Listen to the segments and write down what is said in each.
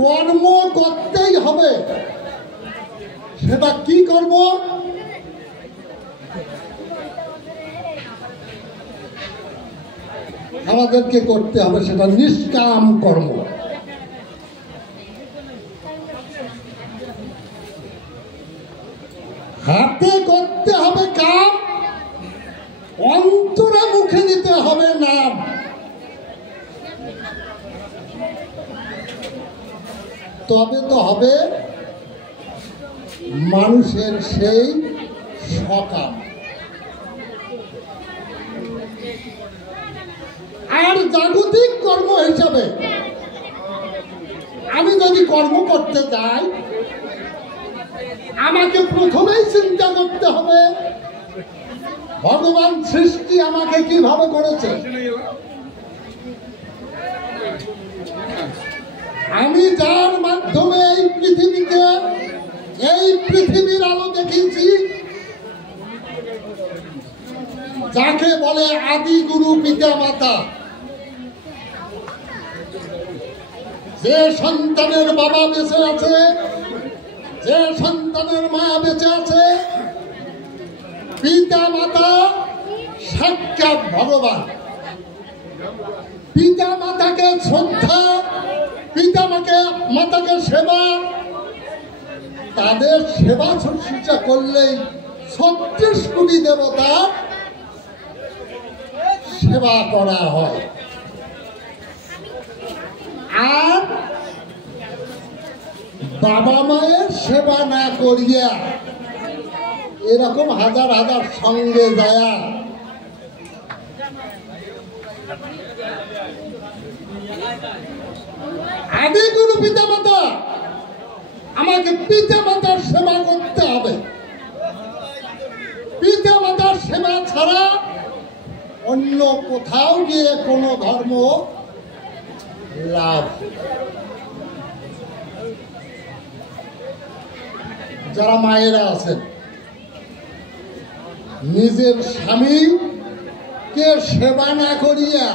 কর্ম করতেই হবে। সেটা কি কর্ম? আমাদেরকে করতে হবে সেটা নিষ্কাম কর্ম। হাতে করতে হবে কাম, অন্তরে মুখে নিতে হবে নাম। তবে তো হবে মানুষের সেই সকাম। আর জাগতিক কর্ম হিসাবে আমি যদি কর্ম করতে যাই, আমাকে প্রথমেই চিন্তা করতে হবে ভগবান সৃষ্টি আমাকে কিভাবে করেছে। আমি যার মাধ্যমে এই পৃথিবীকে, এই পৃথিবীর আলো দেখেছি, যাকে বলে আদি গুরু পিতা মাতা, যে সন্তানের বাবা বেঁচে আছে, যে সন্তানের মা বেঁচে আছে, পিতা মাতা সাক্ষাৎ ভগবান। পিতা মাতাকে শ্রদ্ধা, পিতা মাতাকে সেবা, তাদের সেবা শুশ্রূষা করলেই 36 কোটি দেবতা সেবা করা হয়। আর বাবা মায়ের সেবা না করিয়া এরকম হাজার হাজার সঙ্গে যায় আদি গুরু পিতা মাতা, আমাকে পিতা মাতার সেবা করতে হবে। পিতা মাতার সেবা ছাড়া অন্য কোথাও গিয়ে কোনো ধর্ম লাভ। যারা মায়েরা আছেন, নিজের স্বামীকে সেবা না করিয়া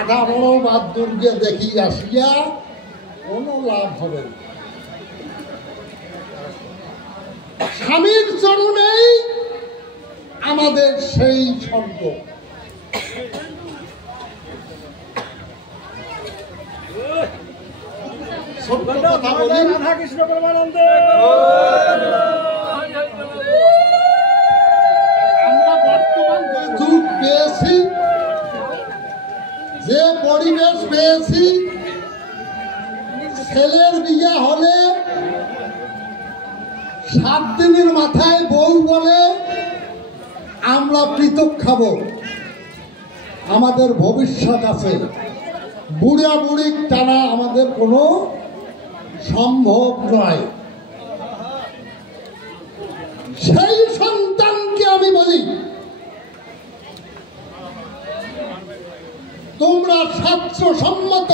18 বার দুর্গে দেখি আসিয়া কোনো লাভ হবে না। স্বামীর চরণেই আমাদের সেই স্বর্গ। আমরা বর্তমান যে যুগ পেয়েছি, যে পরিবেশ পেয়েছি, ছেলের বিয়ে হলে 7 দিনের মাথায় বউ বলে আমরা পৃথক খাবো, আমাদের ভবিষ্যৎ আছে, বুড়া বুড়ি টানা আমাদের কোনো সম্ভব নয়। সেই সন্তানকে আমি বলি, তোমরা শাস্ত্রসম্মত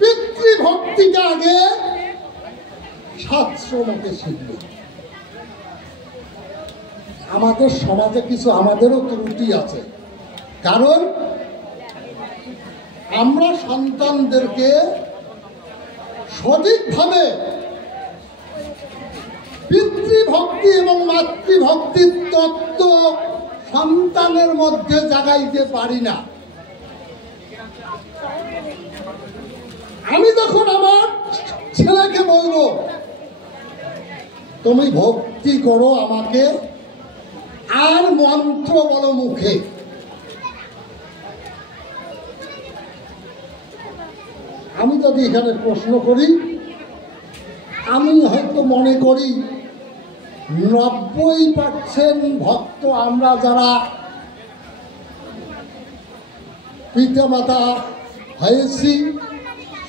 পিতৃভক্তিটা আগে শাস্ত্র মতে শিখবে। আমাদের সমাজে কিছু আমাদেরও ত্রুটি আছে, কারণ আমরা সন্তানদেরকে সঠিকভাবে পিতৃভক্তি এবং মাতৃভক্তির তত্ত্ব সন্তানের মধ্যে জাগাইতে পারি না। আমি যখন আমার ছেলেকে বলবো তুমি ভক্তি করো আমাকে, আর মন্ত্র বলো মুখে, আমি যদি এখানে প্রশ্ন করি, আমি হয়তো মনে করি 90% ভক্ত আমরা যারা পিতা মাতা হয়েছি,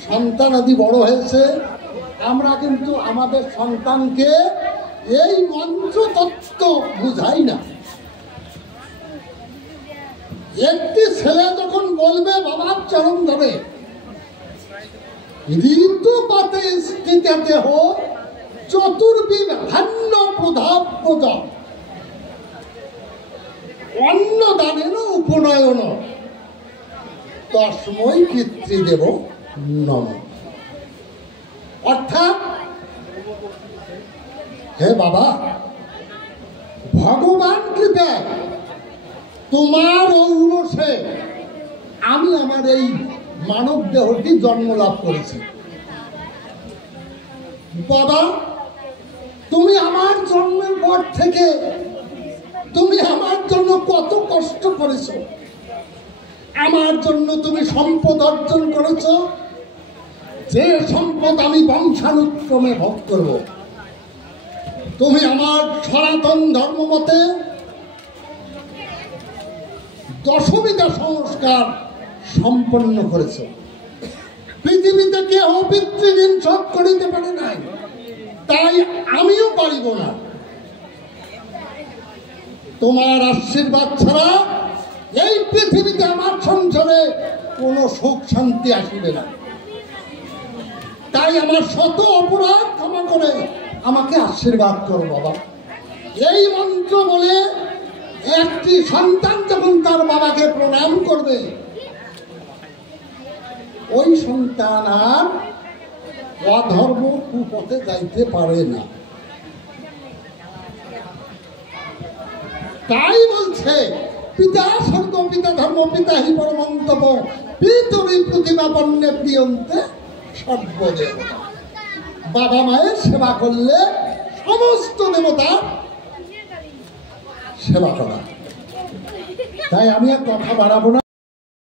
সন্তানাদি বড় হয়েছে, আমরা কিন্তু আমাদের সন্তানকে এই মন্ত্র তত্ত্ব বুঝাই না। একটি ছেলে যখন বলবে বাবার চরণ ধরে ঋতু পাতে স্থিত দেহ চতুর্বিধান্য প্রধাব্যত অন্ন দানেন উপনয়ন, তস্মৈ পিতৃদেব নমঃ। অর্থাৎ হে বাবা, ভগবান কৃপায় তোমার ঔরসে আমি আমার এই মানব দেহটি জন্ম লাভ করেছি। বাবা, তুমি আমার জন্মের পর থেকে তুমি আমার জন্য কত কষ্ট করেছ, আমার জন্য তুমি সম্পদ অর্জন করেছ, যে সম্পদ আমি বংশানুক্রমে ভোগ করব। তুমি আমার সনাতন ধর্ম মতে দশবিধা সংস্কার সম্পন্ন করেছ। পৃথিবীতে কেউ পিতৃঋণ শোধ করিতে পারে নাই, তাই আমিও পারিব না। তোমার আশীর্বাদ ছাড়া এই পৃথিবীতে আমার সংসারে কোনো সুখ শান্তি আসিবে না। তাই আমার শত অপরাধ ক্ষমা করে আমাকে আশীর্বাদ করো বাবা। এই মন্ত্র বলে একটি সন্তান যখন তার বাবাকে প্রণাম করবে, ওই সন্তান আর অধর্ম কুপথে যাইতে পারে না। তাই বলছে পিতা স্বর্গ পিতা ধর্ম পিতা হি পরমন্তপ পিতরি প্রতিমা বন্যে প্রিয়ন্তে সর্বদেবতা। বাবা মায়ের সেবা করলে সমস্ত দেবতা সেবা করা। তাই আমি আর কথা বাড়াবো না।